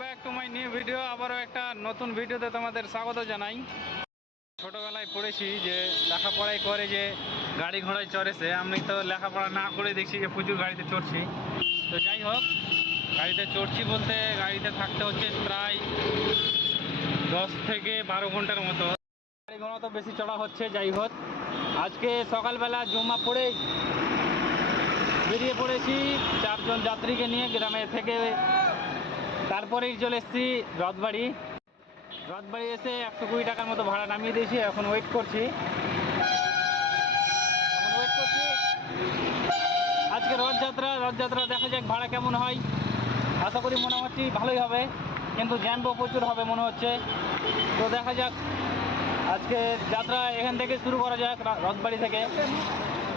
Back to my new video. আবারও একটা নতুন ভিডিওতে তোমাদের স্বাগত জানাই। ছোটোবেলায় পড়েছি যে লেখাপড়াই করে যে গাড়ি ঘোড়ায় চড়েছে, আমি তো লেখাপড়া না করে দেখছি যে প্রচুর গাড়িতে চড়ছি। তো যাই হোক, গাড়িতে চড়ছি বলতে গাড়িতে থাকতে হচ্ছে প্রায় 10 থেকে 12 ঘন্টার মতো। গাড়ি ঘোড়া তো বেশি চড়া হচ্ছে। যাই হোক, আজকে সকালবেলা জুম্মা পড়েই বেরিয়ে পড়েছি 4 জন যাত্রীকে নিয়ে গ্রামে থেকে। তারপরেই চলে এসেছি রথবাড়ি এসে 120 টাকার মতো ভাড়া নামিয়ে দিয়েছি। এখন ওয়েট করছি আজকে রথযাত্রা দেখা যাক ভাড়া কেমন হয়। আশা করি মনে হচ্ছে ভালোই হবে, কিন্তু জ্যামও প্রচুর হবে মনে হচ্ছে। তো দেখা যাক, আজকে যাত্রা এখান থেকে শুরু করা যাক, রথবাড়ি থেকে।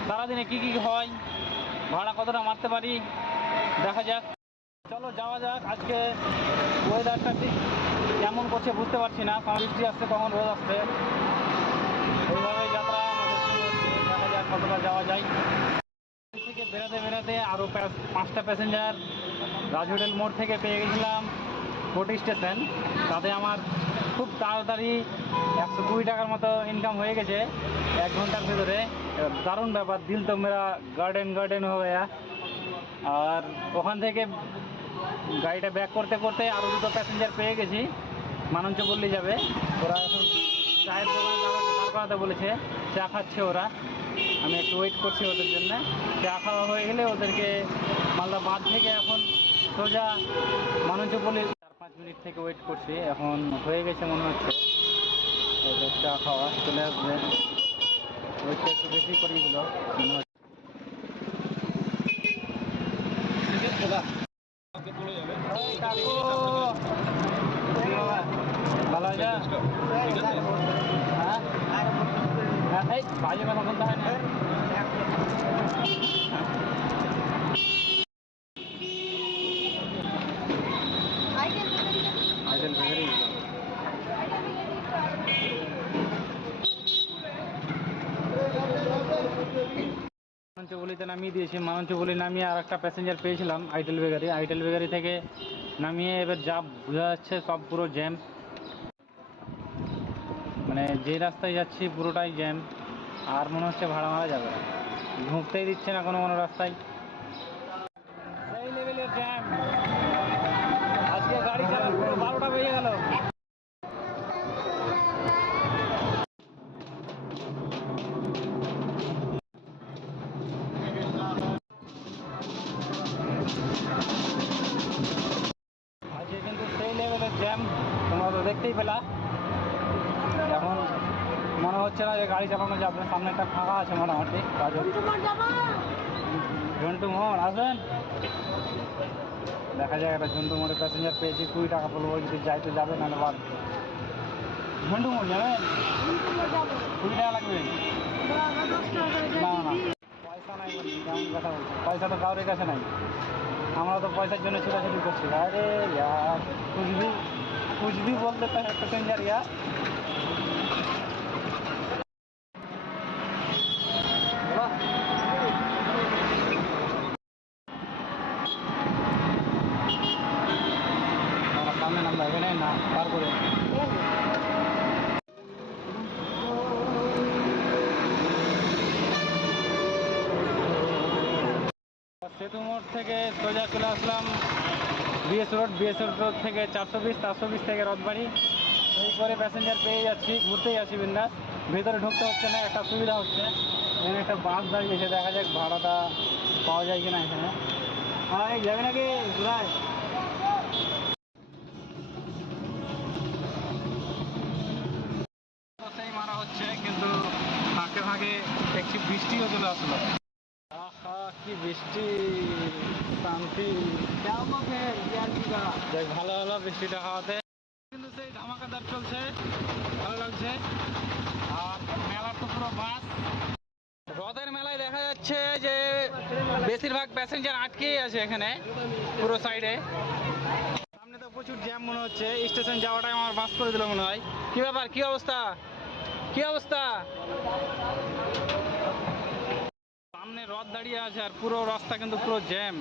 সারাদিনে কী কী হয়, ভাড়া কতটা মারতে পারি, দেখা যাক। চলো যাওয়া যাক। আজকে ওয়েদারটা ঠিক কেমন করছে বুঝতে পারছি না, কখন বৃষ্টি আসছে কখন রোদ আসছে, এইভাবে যাত্রা আমাদের শুরু হচ্ছে। দেখা যাক কতটা যাওয়া যায়। থেকে বেরাতে আরও 5টা প্যাসেঞ্জার রাজহোটেল মোড় থেকে পেয়ে গেছিলাম কোটি স্টেশন। তাতে আমার খুব তাড়াতাড়ি 120 টাকার মতো ইনকাম হয়ে গেছে 1 ঘন্টার ভিতরে। দারুণ ব্যাপার, দিল তো মেরা গার্ডেন হয়ে গেয়া। আর ওখান থেকে গাড়িটা ব্যাক করতে করতে আরও 2টো প্যাসেঞ্জার পেয়ে গেছি, মানঞ্চপল্লী যাবে। ওরা এখন চায়ের দোকান দাঁড় করাতে বলেছে, চা খাচ্ছে ওরা। আমি একটু ওয়েট করছি ওদের জন্য। চা খাওয়া হয়ে গেলে ওদেরকে মালদা বাঁধ থেকে এখন সোজা মানঞ্চপল্লী 4-5 মিনিট থেকে ওয়েট করছি। এখন হয়ে গেছে মনে হচ্ছে, ওদের চা খাওয়া চলে আসবে। ওয়েটটা একটু বেশি করে দিল মনে হচ্ছে। ভালো আছে? হ্যাঁ, এই বাজে কথা বলতে হয় না। মানঞ্চপল্লীতে নামিয়ে দিয়েছি। মানঞ্চপল্লী নামিয়ে আর একটা প্যাসেঞ্জার পেয়েছিলাম আইটেল বেগারি থেকে নামিয়ে এবার যা বোঝা যাচ্ছে সব পুরো জ্যাম। মানে যে রাস্তায় যাচ্ছি পুরোটাই জ্যাম। আর মনে হচ্ছে ভাড়া মারা যাবে না, ঢুকতেই দিচ্ছে না কোনো রাস্তায়। সেই লেভেলের জ্যাম। আজকে গাড়ি চালানো পুরো 12টা বেজে গেল। আজকে কিন্তু সেই লেভেলের জ্যাম, তোমরা তো দেখতেই পেলা। এখন মনে হচ্ছে না যে গাড়ি চালানো যাবে। সামনে একটা ফাঁকা আছে মোটামুটি। ঝন্টু মোড় আসবেন, দেখা যায় একটা ঝন্টু মোড়ে প্যাসেঞ্জার পেয়েছি। 20 টাকা বলবো, যদি যাই তো যাবে, নাহলে বাদ। ঝন্টু মোড় যাবেন? 20 টাকা লাগবে? না পয়সা নাই বলছি, কেমন কথা বলছি, পয়সা তো কাউরের কাছে নাই। আমরা তো পয়সার জন্য ছোটাছুটি করছি। আরে ইয়ার कुछ भी बोल देता है पैसेंजर यार। সামনে নাম লাগবে না পার করে। সেতু মোড় থেকে সোজা চলে আসলাম বিএস রোড থেকে 420 থেকে রথবাড়ি। এই করে প্যাসেঞ্জার পেয়ে যাচ্ছি, ঘুরতেই আছি বিন্দাস। ভেতরে ঢুকতে হচ্ছে না, একটা সুবিধা হচ্ছে। এখানে একটা বাস দাঁড়িয়েছে, দেখা যাক ভাড়াটা পাওয়া যায় কিনা এখানে। হ্যাঁ, যাবে নাকি ঘুরায়? সেই মারা হচ্ছে, কিন্তু ফাঁকে একটু বৃষ্টিও চলে আসলো। কি বৃষ্টি, শান্তি। ভালো হলো বৃষ্টিটা হওয়াতে, কিন্তু সেই ধামাকাদার চলছে, ভালো লাগছে। আর মেলার তো পুরো বাস। রথের মেলায় দেখা যাচ্ছে যে বেশিরভাগ প্যাসেঞ্জার আটকেই আছে এখানে পুরো সাইডে। সামনে তো প্রচুর জ্যাম মনে হচ্ছে, স্টেশন যাওয়াটাই আমার বাস করে দিল মনে হয়। কি ব্যাপার, কি অবস্থা? সামনে রথ দাঁড়িয়ে আছে আর পুরো রাস্তা কিন্তু পুরো জ্যাম।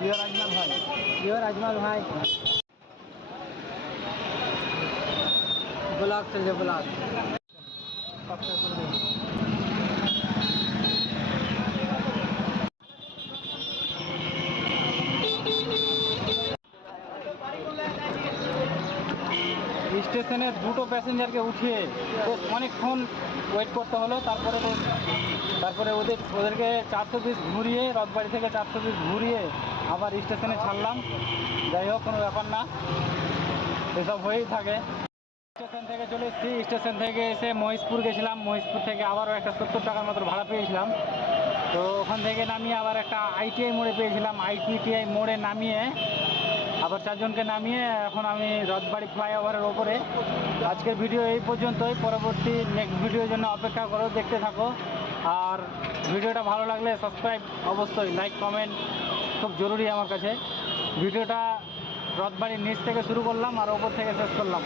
প্রিয় রাজমাল ভাই। प्योर अजमल भाई ब्लॉक चलिए ब्लॉक স্টেশনে দুটো প্যাসেঞ্জারকে উঠিয়ে বেশ অনেকক্ষণ ওয়েট করতে হলো। তারপরে ওদেরকে 400 পিস ঘুরিয়ে, রথবাড়ি থেকে 400 পিস ঘুরিয়ে আবার স্টেশনে ছাড়লাম। যাই হোক, কোনো ব্যাপার না, এসব হয়েই থাকে। স্টেশন থেকে চলে এসেছি। স্টেশন থেকে এসে মহেশপুর গেছিলাম। মহেশপুর থেকে আবারও একটা 70 টাকার মতো ভাড়া পেয়েছিলাম। তো ওখান থেকে নামিয়ে আবার একটা আইটিআই মোড়ে পেয়েছিলাম। আইটিআই মোড়ে নামিয়ে আবার 4 জনকে নামিয়ে এখন আমি রথবাড়ি ফ্লাইওভারের ওপরে। আজকের ভিডিও এই পর্যন্তই। পরবর্তী নেক্সট ভিডিওর জন্য অপেক্ষা করো, দেখতে থাকো। আর ভিডিওটা ভালো লাগলে সাবস্ক্রাইব অবশ্যই, লাইক কমেন্ট খুব জরুরি আমার কাছে। ভিডিওটা রথবাড়ির নিচ থেকে শুরু করলাম আর ওপর থেকে শেষ করলাম।